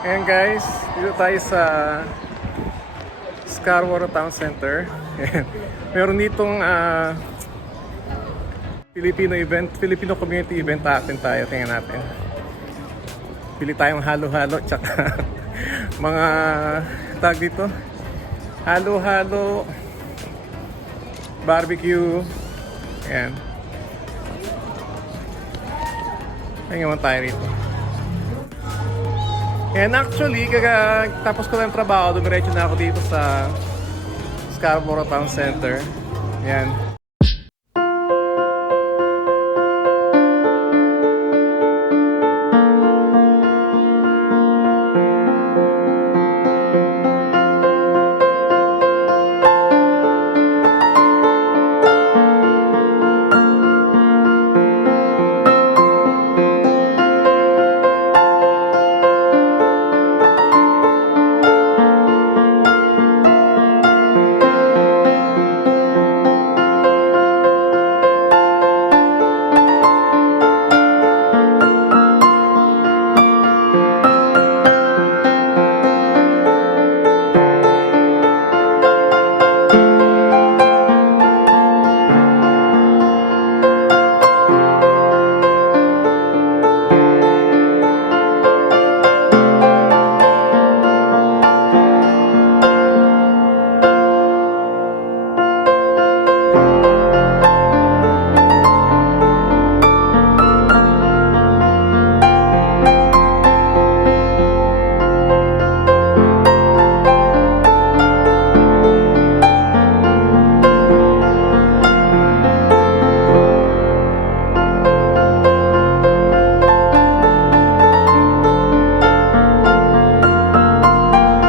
Ayan guys, dito tayo sa Scarborough Town Center. Ayan. Meron ditong Filipino community event atin tayo. Tingnan natin. Pili tayong halo-halo tsaka mga tag dito. Halo-halo barbecue. Ayan. Tingnan tayo rito. And actually, tapos ko lang yung trabaho, dumiretso na ako dito sa Scarborough Town Center. Yan.